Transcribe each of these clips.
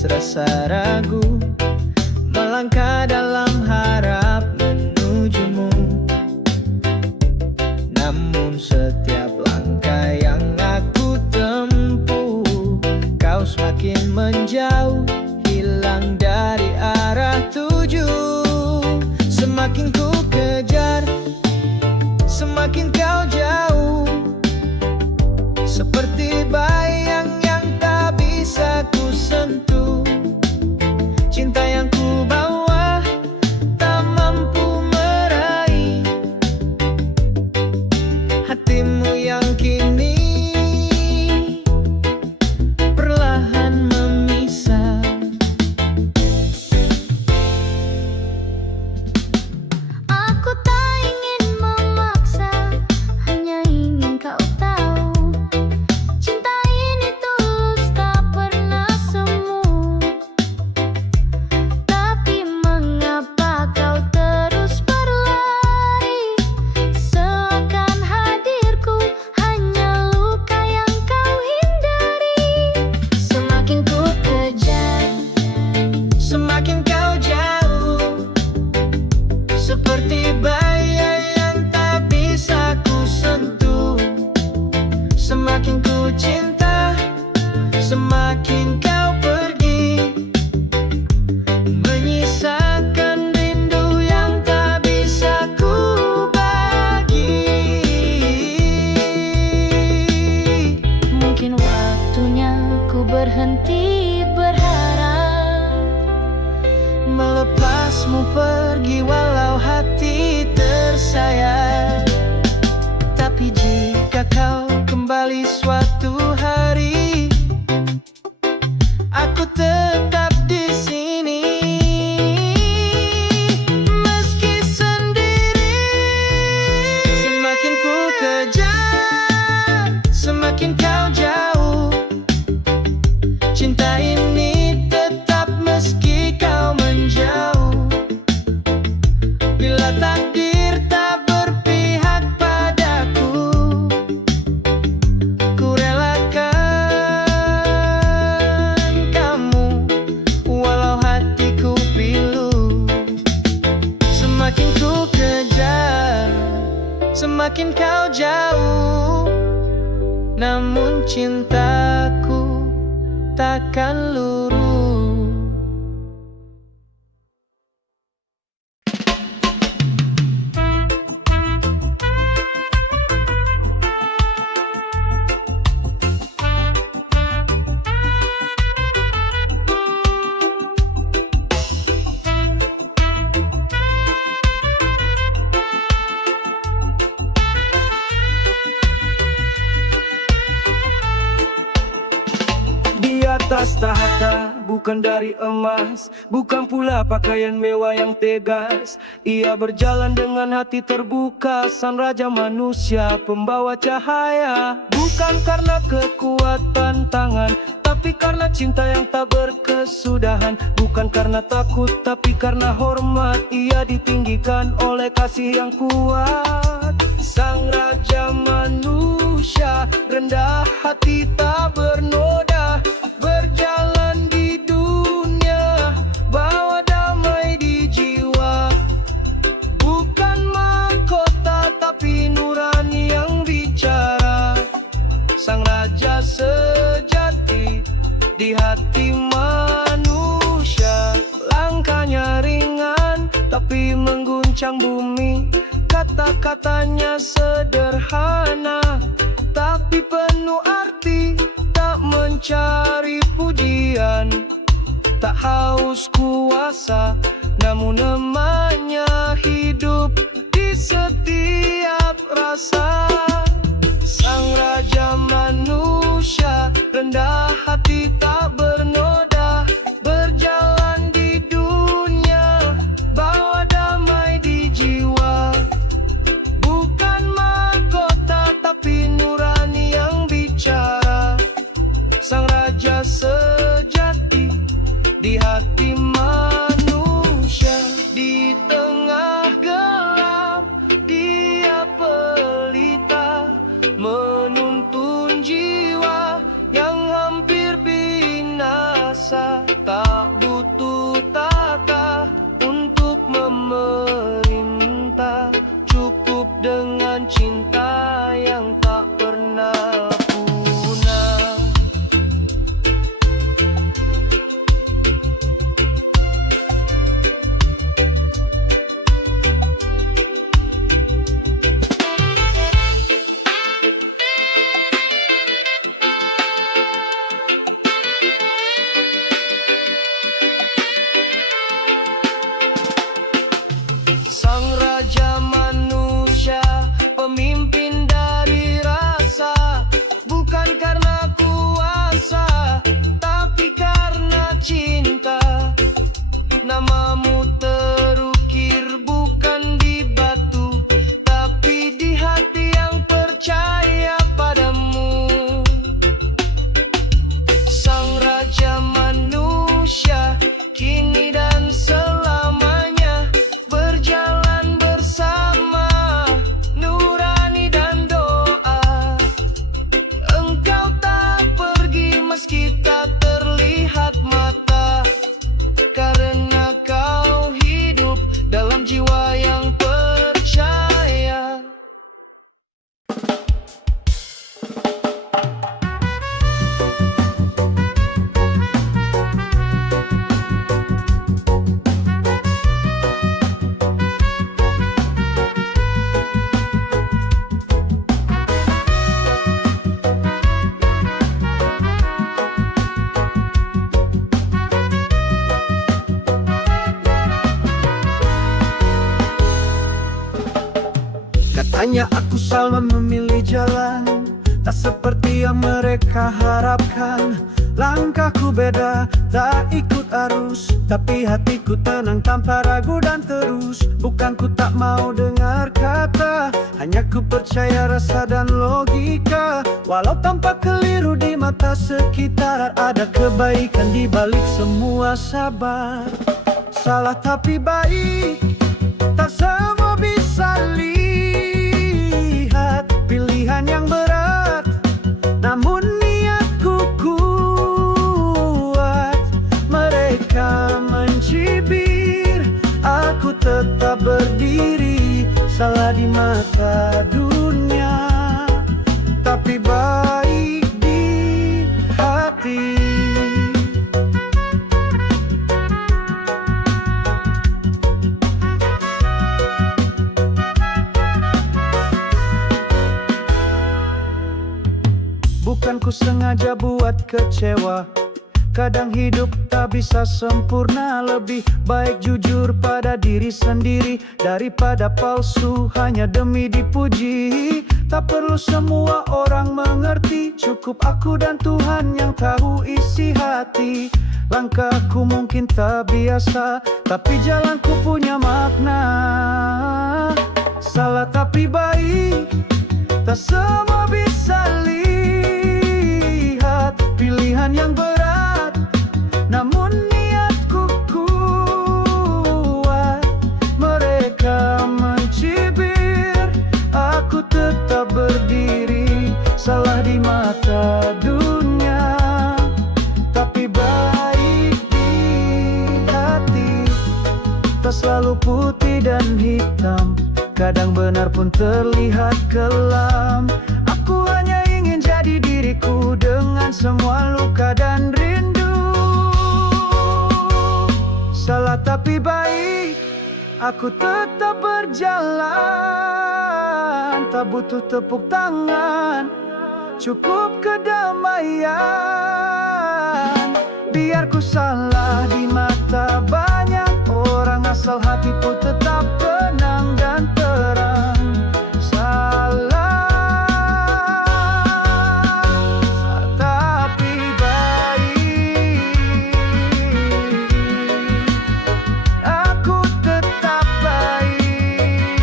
menangkis rasa ragu, melangkah dalam harap menujumu. Namun setiap langkah yang aku tempuh, kau semakin menjauh, hilang dari arah tuju. Semakin ku kejar, semakin kau jauh, seperti bayang yang tak bisa ku sentuh. Cinta yang ku bawa tak mampu meraih hatimu yang kini perlahan memisah. Aku tak ingin memaksa, hanya ingin kau tahu, cinta ini tulus tak pernah semu. Tapi mengapa kau terus berlari, seakan hadirku hanya luka yang kau hindari. Semakin ku kejar, Semakin kau jauh, seperti bayang yang tak bisa ku sentuh. Semakin ku cinta, semakin kau pergi, menyisakan rindu yang tak bisa ku bagi. mungkin waktunya ku berhenti berharap, Melepasmu pergi walau hati tersayat. Tapi jika kau kembali suatu hari, aku tetap di sini. Meski sendiri, semakin ku kejar, semakin kau jauh. Cinta ini tetap meski kau menjauh. Bila takdir tak berpihak padaku, ku relakan kamu walau hatiku pilu. Semakin ku kejar, semakin kau jauh, namun cintaku takkan luruh. Di atas tahta, bukan dari emas, bukan pula pakaian mewah yang tegas. Ia berjalan dengan hati terbuka, sang raja manusia pembawa cahaya. Bukan karena kekuatan tangan, tapi karena cinta yang tak berkesudahan. Bukan karena takut, tapi karena hormat. Ia ditinggikan oleh kasih yang kuat. Sang raja manusia, rendah hati tak bernoda, berjalan di dunia, bawa damai di jiwa. Bukan mahkota, tapi nurani yang bicara. Sang raja sejati di hati manusia. Langkahnya ringan, tapi mengguncang bumi. Kata-katanya sederhana, tapi penuh arti. Tak mencari pujian, tak haus kuasa, namun namanya hidup di setiap rasa. Sang raja manusia, rendah hati tak bernoda, berjalan di dunia, bawa damai di jiwa. Bukan mahkota, tapi nurani yang bicara. Sang raja sejati di hati manusia. Di tengah gelap dia pelita, menuntun jiwa yang hampir binasa. tak butuh tata untuk memerintah. Cukup dengan cinta yang tak pernah punah. Sang Raja Manusia, pemimpin dari rasa, bukan karena kuasa, tapi karena cinta. Namamu terukir bukan di batu, tapi di hati yang percaya padamu. Sang Raja Manusia, kini dan selamanya berjalan bersama, nurani dan doa. Engkau tak pergi meski tak terlihat mata, karena kau hidup dalam jiwa yang percaya. Katanya aku salah memilih jalan, tak seperti yang mereka harapkan. Langkahku beda, tak ikut arus, tapi hatiku tenang tanpa ragu dan terus. Bukan ku tak mau dengar kata, hanya ku percaya rasa dan logika. Walau tampak keliru di mata sekitar, ada kebaikan di balik semua. Sabar, salah tapi baik, tak semua bisa lihat. Pilihan yang berat, namun niatku kuat. Mereka mencibir, aku tetap berdiri. Salah di mata dunia, tapi baik di hati. Bukan ku sengaja buat kecewa, kadang hidup tak bisa sempurna. Lebih baik jujur pada diri sendiri daripada palsu hanya demi dipuji. Tak perlu semua orang mengerti, cukup aku dan Tuhan yang tahu isi hati. Langkahku mungkin tak biasa, tapi jalanku punya makna. Salah tapi baik, tak semua bisa lihat. Pilihan yang berat, namun niatku kuat. Mereka mencibir, aku tetap berdiri. Salah di mata dunia, tapi baik di hati. Tak selalu putih dan hitam, kadang benar pun terlihat kelam. Aku hanya ingin jadi diriku dengan semua luka dan rindu. Salah tapi baik, aku tetap berjalan. Tak butuh tepuk tangan, cukup kedamaian. Biar ku salah di mata banyak orang, asal hatiku tetap tenang dan terang. Salah tapi baik, aku tetap baik.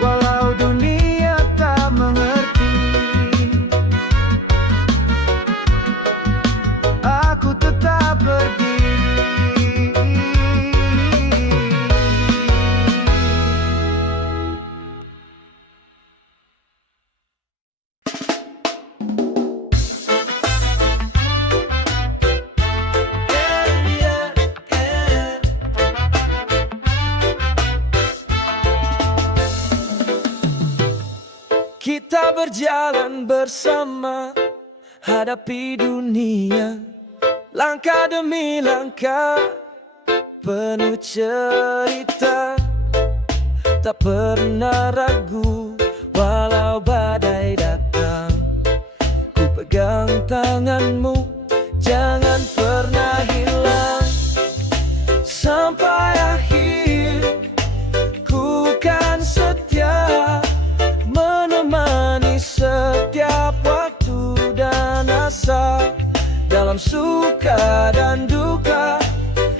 Walau dunia tak mengerti, aku tetap berdiri. berjalan bersama, hadapi dunia langkah demi langkah, penuh cerita, tak pernah ragu walau badai datang. Ku pegang tanganmu, jangan pernah hilang sampai akhir. Ku kan setia menemani setiap waktu dan asa. Dalam suka dan duka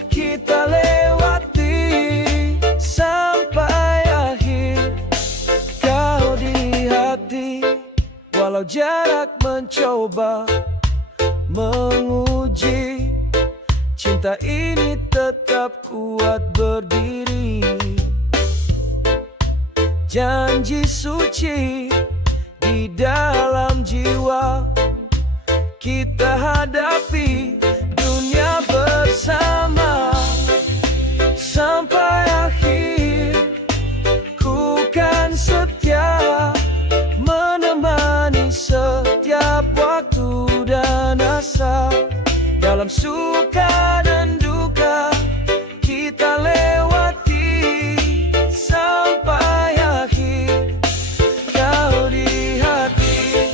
kita lewati sampai akhir. Kau di hati walau jarak mencoba menguji, cinta ini tetap kuat berdiri. Janji suci di dalam jiwa, kita hadapi dunia bersama sampai akhir. Ku kan setia menemani setiap waktu dan asa. Dalam suka dan duka kita lewati sampai akhir. Kau di hati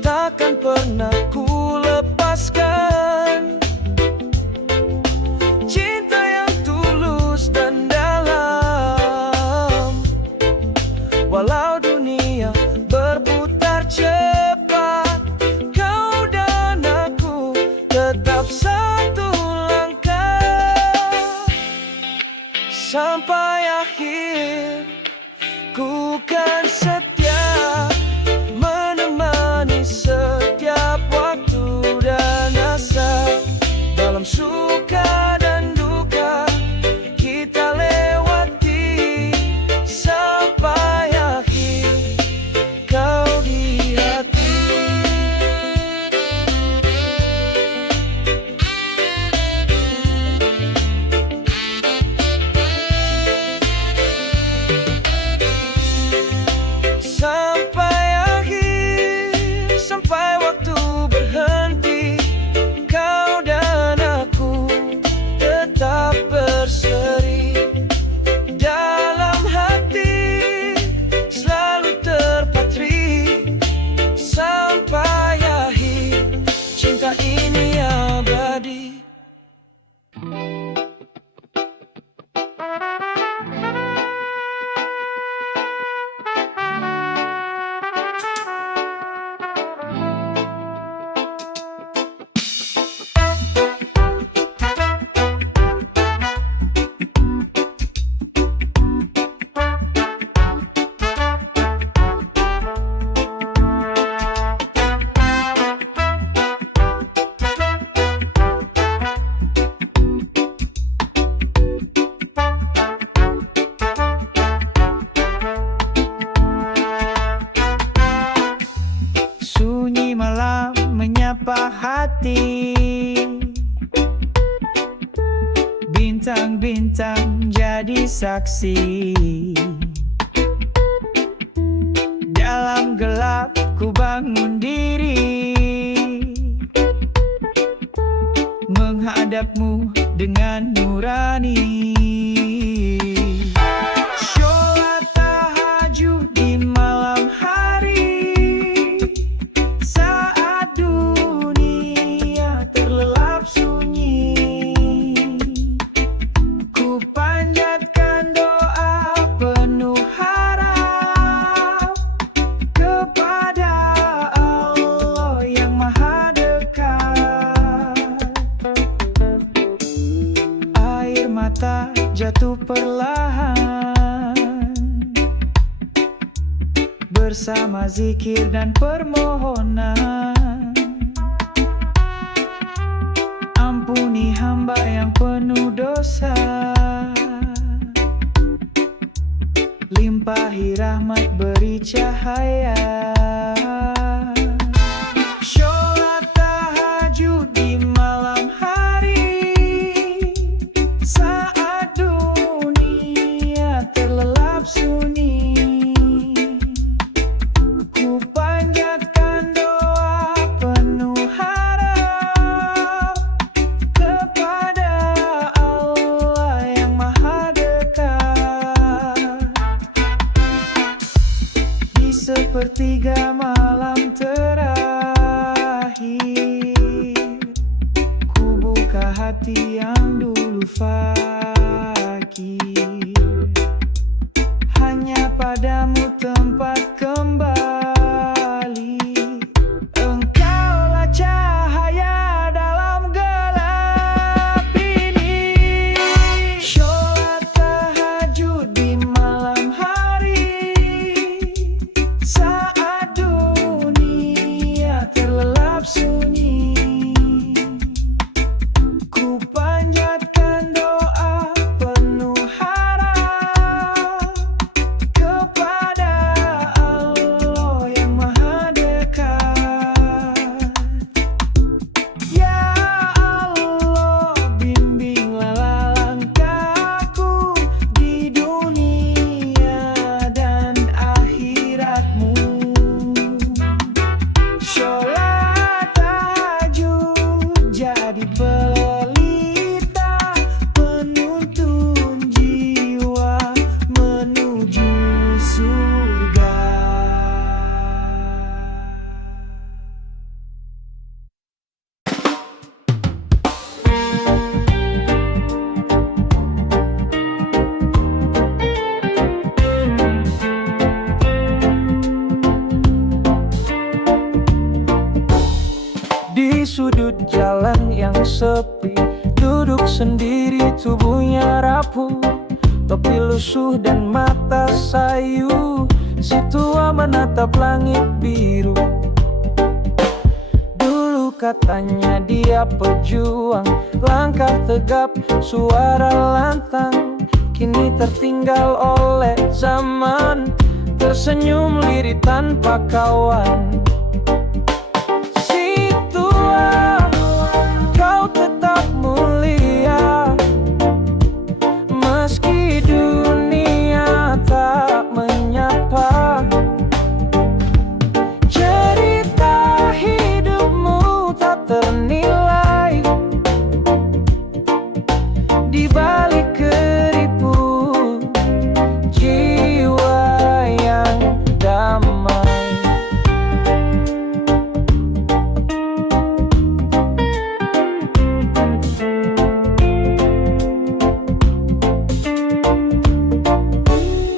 takkan pernah ku lepaskan. Cinta yang tulus dan dalam, walau dunia berputar cepat, kau dan aku tetap satu langkah sampai akhir. Ku kan setia menemani setiap waktu dan asa. Dalam suka dan duka kita lewati sampai akhir. Kau di hati. Sampai akhir, sampai waktu berhenti, kau dan aku tetap berseri. Dalam hati selalu terpatri sampai akhir. Cinta ini abadi. Sunyi malam menyapa hati, bintang-bintang jadi saksi. Dalam gelap ku bangun diri, menghadapmu dengan nurani. Sholat tahajud di malam hari, saat dunia terlelap sunyi. Ku panjatkan doa penuh harap kepada Allah yang maha dekat. Air mata jatuh perlahan bersama zikir dan permohonan. Ampuni hamba yang penuh dosa, limpahi rahmat beri cahaya. Sholat tahajud di malam hari, saat dunia terlelap sunyi. Ku menjaga hati yang dulu fakir. Hanya padamu tempat kembali. Engkaulah cahaya dalam gelap ini. Sholat tahajud di malam hari, saat dunia terlelap sunyi. Ku panjatkan doa penuh harap kepada Allah yang maha dekat. Ya Allah, bimbinglah langkahku di dunia dan akhiratmu. Sholat tahajud jadi pelita penuntun jiwa menuju surga. Di sudut jalan yang sepi, duduk sendiri tubuhnya rapuh, topi lusuh dan mata sayu. Si tua menatap langit biru. Dulu katanya dia pejuang, langkah tegap, suara lantang. Kini tertinggal oleh zaman, tersenyum lirih tanpa kawan. Si tua, kau tetap mulia, meski dunia tak menyapa. Cerita hidupmu tak ternilai di balik keriput jiwa yang damai.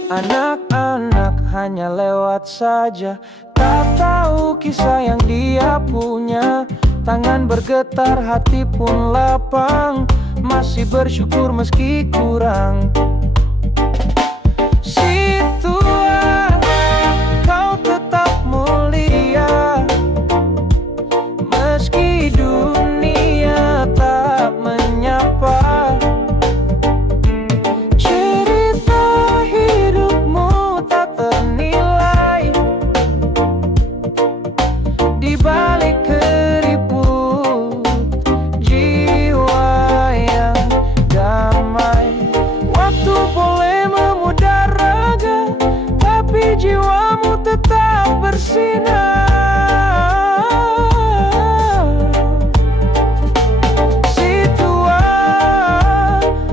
Anak-anak hanya lewat saja, tak tahu kisah yang dia punya. Tangan bergetar, hati pun lapang, masih bersyukur meski kurang. Si tua, kau tetap mulia, meski dunia tak menyapa. Cerita hidupmu tak ternilai di balik keriput jiwa yang damai. Waktu boleh memudar raga, tapi jiwamu tetap bersinar. Si tua,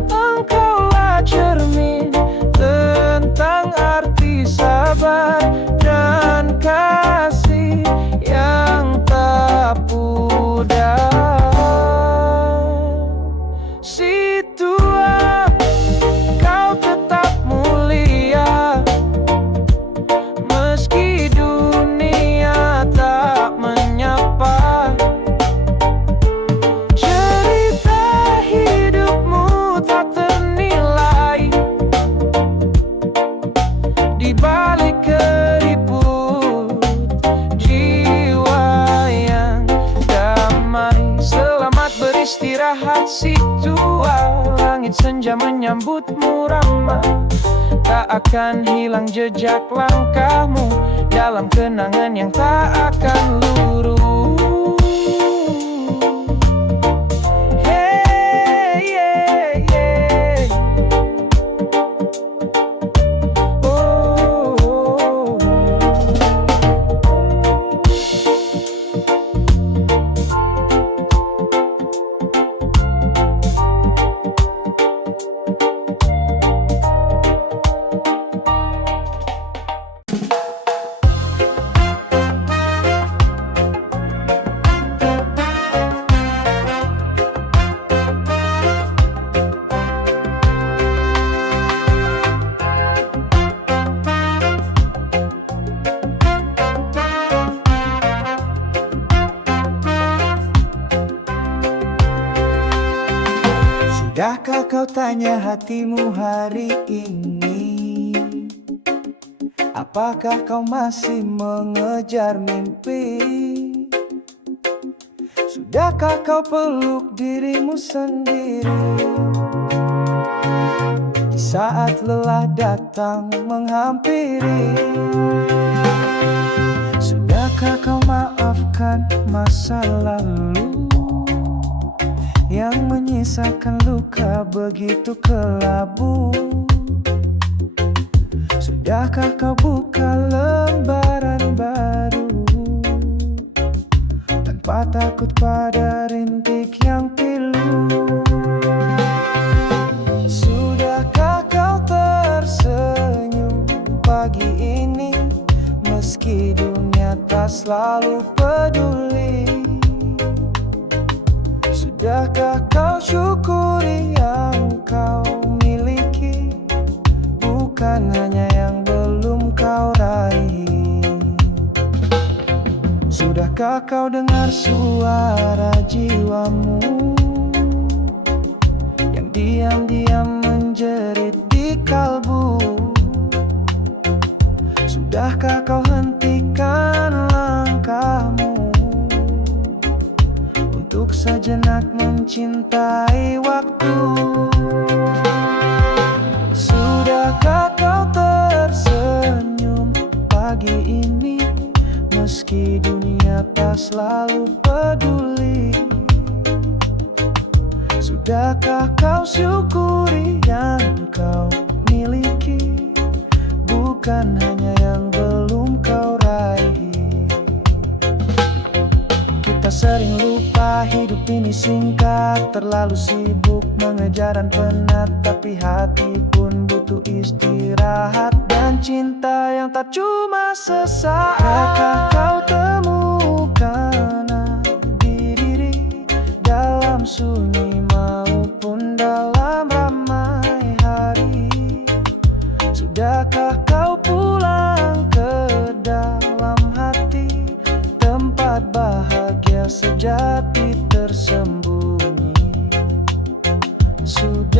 engkaulah cermin tentang arti sabar dan kasih yang tak pudar. Si tua, kau tetap mulia, meski dunia tak menyapa. Cerita hidupmu tak ternilai di balik keriput jiwa yang damai. Selamat beristirahat si tua, langit senja menyambutmu ramah. Tak akan hilang jejak langkahmu dalam kenangan yang tak akan luruh. Hey, yeah, yeah. Oh, oh, oh. Sudahkah kau tanya hatimu hari ini? Apakah kau masih mengejar mimpi? Sudahkah kau peluk dirimu sendiri? Di saat lelah datang menghampiri, sudahkah kau maafkan masa lalu yang menyisakan luka begitu kelabu? Sudahkah kau buka lembaran baru tanpa takut pada rintik yang pilu? Sudahkah kau tersenyum pagi ini meski dunia tak selalu peduli? Sudahkah kau syukuri yang kau miliki, bukan hanya yang belum kau raih? Sudahkah kau dengar suara jiwamu yang diam-diam menjerit di kalbu? Sudahkah kau hentikan langkahmu untuk sejenak mencintai waktu? Sudahkah kau tersenyum pagi ini meski dunia tak selalu peduli? Sudahkah kau syukuri yang kau miliki, bukan hanya yang belum kau raih? Kita sering lupa hidup ini singkat, terlalu sibuk mengejar dan penat, tapi hati pun butuh istirahat dan cinta yang tak cuma sesaat. Sudahkah kau temukan di diri dalam sunyi maupun dalam ramai hari? Sudahkah kau pulang ke dalam hati, tempat bahagia sejati tersembunyi? Sudahkah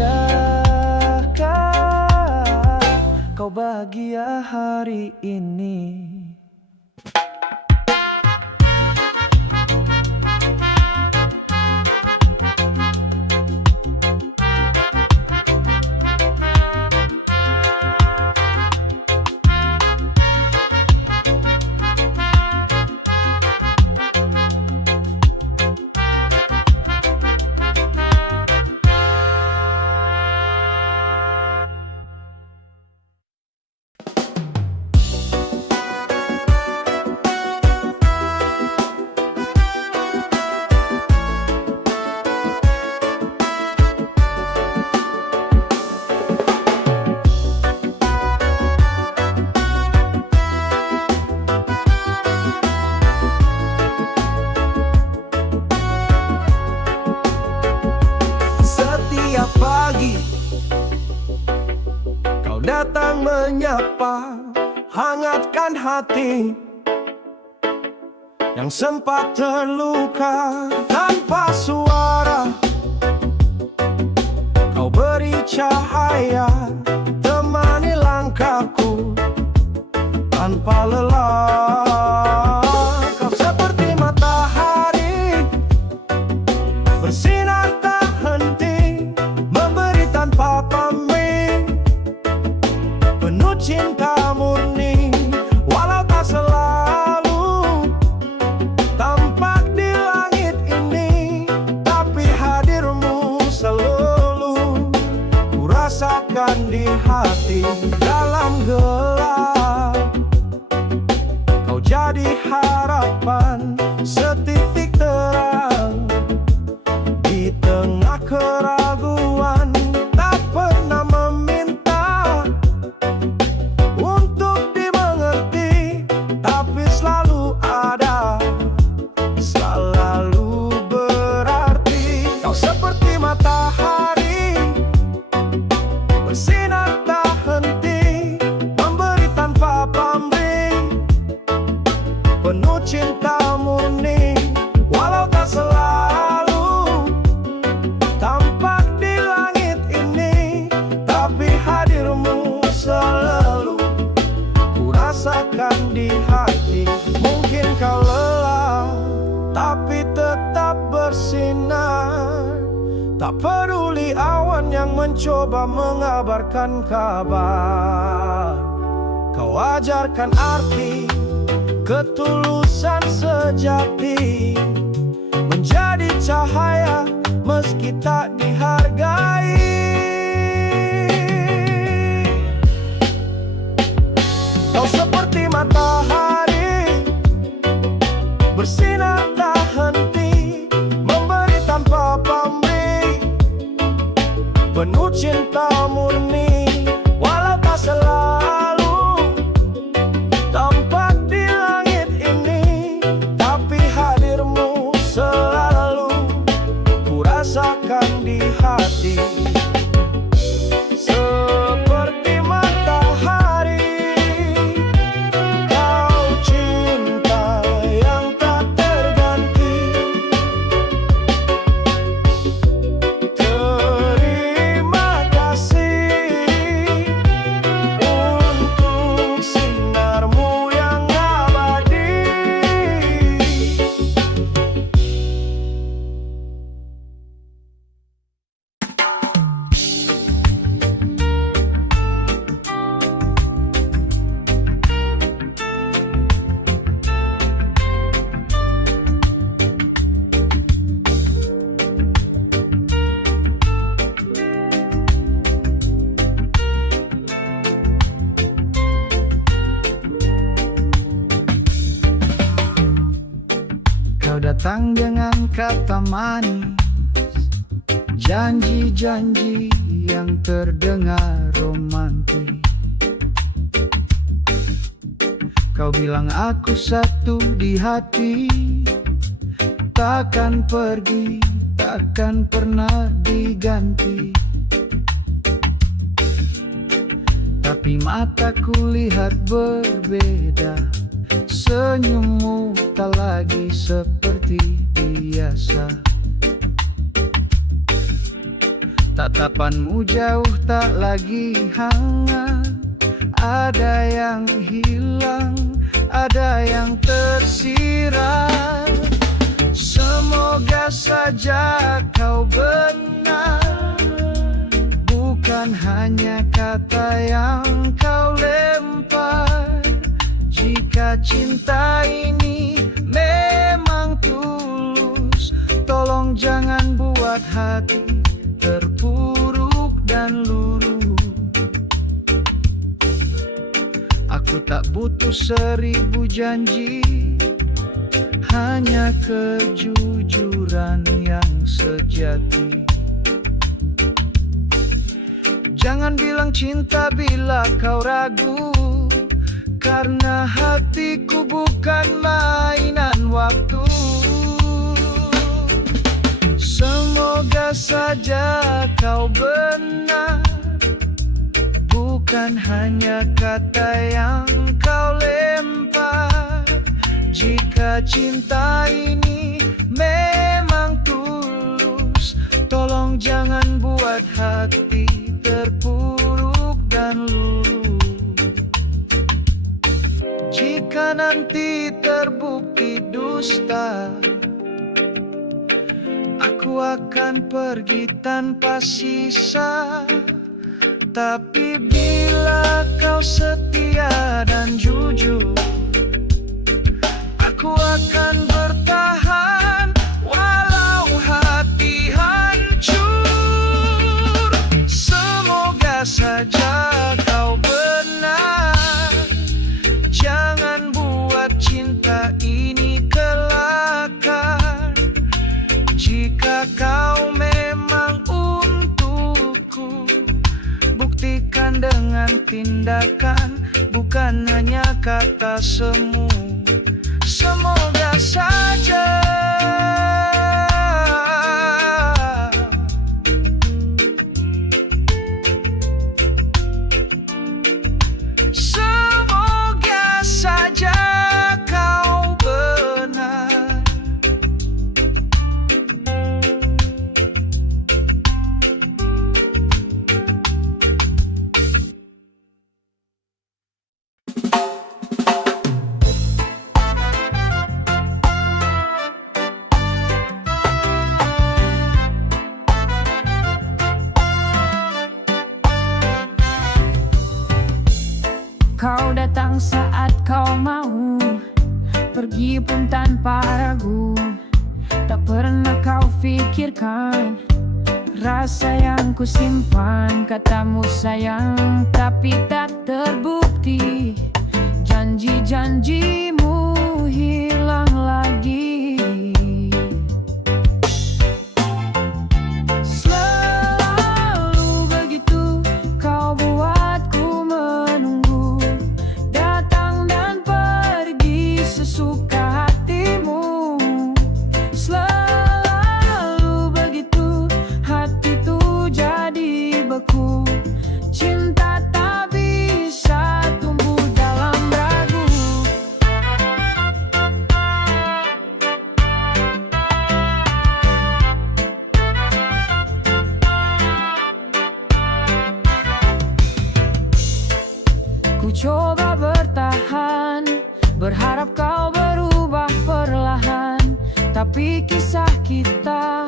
kau bahagia hari ini? Setiap pagi kau datang menyapa, hangatkan hati yang sempat terluka. Tanpa suara kau beri cahaya, temani langkahku tanpa lelah. Kau seperti matahari bersinar tak henti, memberi tanpa pamrih, penuh cinta murni. Walau tak selalu tampak di langit ini, tapi hadirmu selalu ku rasakan di hati. Dalam gelap kau jadi harapan, setitik terang di tengah keraguan. Tak pernah meminta untuk dimengerti, tapi selalu ada, selalu berarti. Kau seperti matahari bersinar tak henti, memberi tanpa pamrih, penuh cinta murni. Walau tak selalu tampak Tak peduli awan yang mencoba mengabarkan kabar, kau ajarkan arti ketulusan sejati, menjadi cahaya meski tak dihargai. Kau seperti matahari, bersinar tak henti, memberi tanpa pamrih, penuh cinta murni. Walau tak selalu tampak di langit ini, tapi hadirmu selalu ku rasakan di hati. Seperti matahari, kau cinta yang tak terganti. Terima kasih untuk sinarmu yang abadi. Kau datang dengan kata manis, janji-janji yang terdengar romantis. Kau bilang aku satu di hati, takkan pergi, takkan pernah diganti. Tapi mataku lihat berbeda, senyummu tak lagi seperti biasa. Tatapanmu jauh tak lagi hangat, ada yang hilang, ada yang tersirat. Semoga saja kau benar, bukan hanya kata yang kau lempar. Jika cinta ini memang tulus, tolong jangan buat hati terpuruk dan luruh. Aku tak butuh 1000 janji, hanya kejujuran yang sejati. Jangan bilang cinta bila kau ragu, karena hatiku bukan mainan waktu. Semoga saja kau benar, bukan hanya kata yang kau lempar. Jika cinta ini memang tulus, tolong jangan buat hati terpuruk dan luruh. Jika nanti terbukti dusta, aku akan pergi tanpa sisa. Tapi bila kau setia dan jujur, aku akan bertahan walau hati hancur. Semoga saja kau benar, jangan buat cinta ini kelakar. Jika kau memang untukku, buktikan dengan tindakan, bukan hanya kata semu. Semoga saja kau benar. datang saat kau mau, pergi pun tanpa ragu. Tak pernah kau pikirkan rasa yang ku simpan. Katamu sayang tapi tak terbukti, janji-janjimu hilang lagi. Selalu begitu kau buatku menunggu, datang dan pergi sesuka hatimu. Selalu begitu hatiku jadi beku, cinta tak bisa tumbuh dalam ragu. Ku coba bertahan, berharap kau berubah perlahan, tapi kisah kita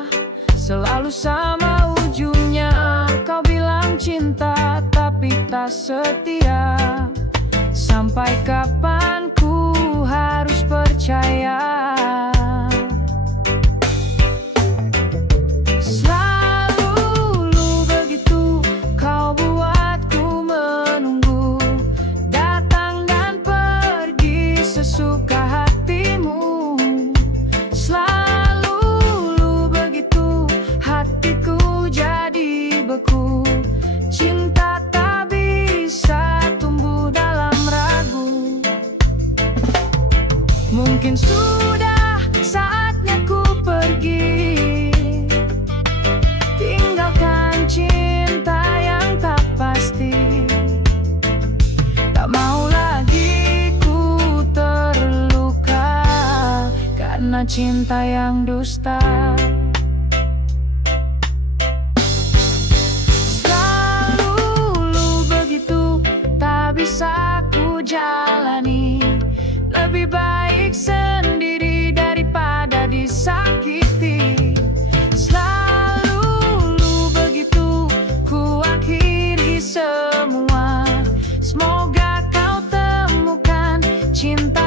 selalu sama ujungnya. Kau bilang cinta tapi tak setia. Sampai kapan ku harus percaya? Selalu begitu kau buatku menunggu, datang dan pergi sesuka hatimu. Selalu begitu hatiku jadi beku, cinta tak bisa tumbuh dalam ragu. Mungkin sudah saatnya ku pergi, tinggalkan cinta yang tak pasti. Tak mau lagi ku terluka karena cinta yang dusta. Selalu begitu tak bisa ku jalani, lebih baik sendiri daripada disakiti. Selalu begitu ku akhiri semua. Semoga kau temukan cinta